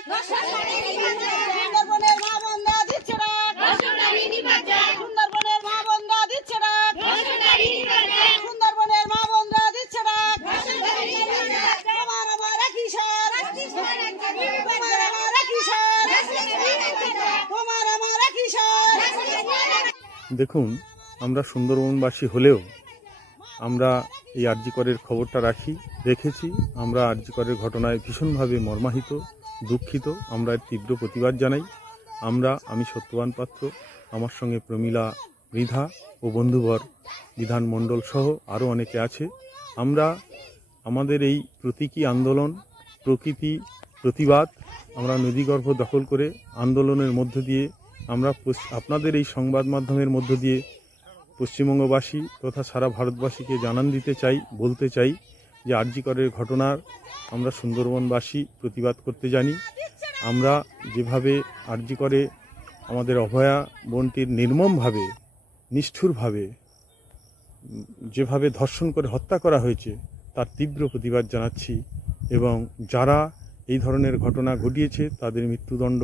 সুন্দরবনের মা বোনরা দিচ্ছে ডাক, সুন্দরবনের মা বোনরা দিচ্ছে ডাক, সুন্দরবনের মা বোনরা দিচ্ছে ডাক। তোমার আমার কিশোর, তোমার আমার কিশোর, তোমার আমার কিশোর। দেখুন, আমরা সুন্দরবনবাসী হলেও আমরা এই আরজি করের খবরটা রেখেছি। আমরা আরজি করের ঘটনায় ভীষণভাবে মর্মাহিত, দুঃখিত। আমরা এর তীব্র প্রতিবাদ জানাই। আমি সত্যবান পাত্র, আমার সঙ্গে প্রমীলা মৃধা ও বন্ধুবর বিধান মণ্ডল সহ আরও অনেকে আছে। আমরা আমাদের এই প্রতীকী আন্দোলন, প্রকৃতি প্রতিবাদ, আমরা নদীগর্ভ দখল করে আন্দোলনের মধ্য দিয়ে আমরা আপনাদের এই সংবাদ মাধ্যমের মধ্য দিয়ে পশ্চিমবঙ্গবাসী তথা সারা ভারতবাসীকে বলতে চাই যে আরজি করের ঘটনার আমরা সুন্দরবনবাসী প্রতিবাদ করতে জানি। আমরা যেভাবে আরজি করে আমাদের অভয়া বোনটির নির্মমভাবে, নিষ্ঠুরভাবে যেভাবে ধর্ষণ করে হত্যা করা হয়েছে তার তীব্র প্রতিবাদ জানাচ্ছি এবং যারা এই ধরনের ঘটনা ঘটিয়েছে তাদের মৃত্যুদণ্ড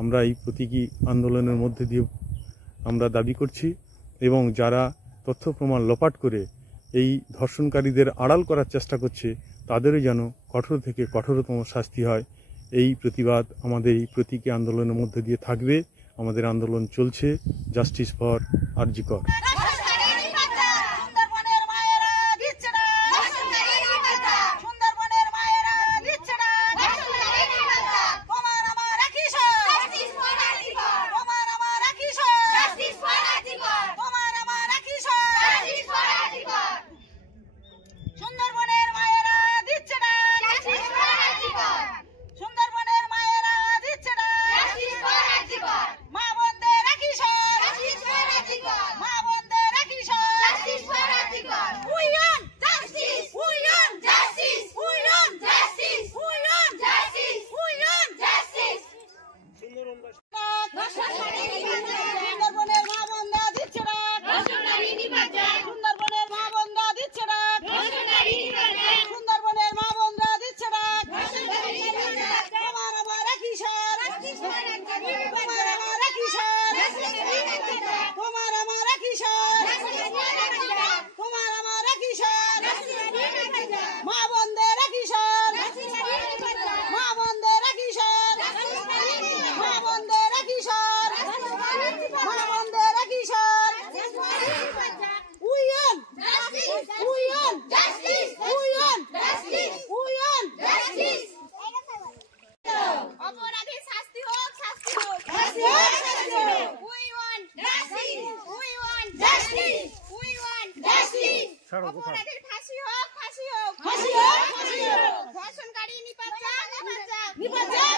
আমরা এই প্রতীকী আন্দোলনের মধ্যে দিয়ে আমরা দাবি করছি এবং যারা তথ্য প্রমাণ লোপাট করে এই ধর্ষণকারীদের আড়াল করার চেষ্টা করছে তাদেরও যেন কঠোর থেকে কঠোরতম শাস্তি হয়। এই প্রতিবাদ আমাদের এই প্রতীকী আন্দোলনের মধ্যে দিয়ে থাকবে। আমাদের আন্দোলন চলছে, জাস্টিস ফর আরজি কর। অপরাধীর ফাঁসি হোক, ফাঁসি হোক, ফাঁসি হোক, ফাঁসি হোক, ধর্ষণকারী নিপাত যাক, নিপাত যাক।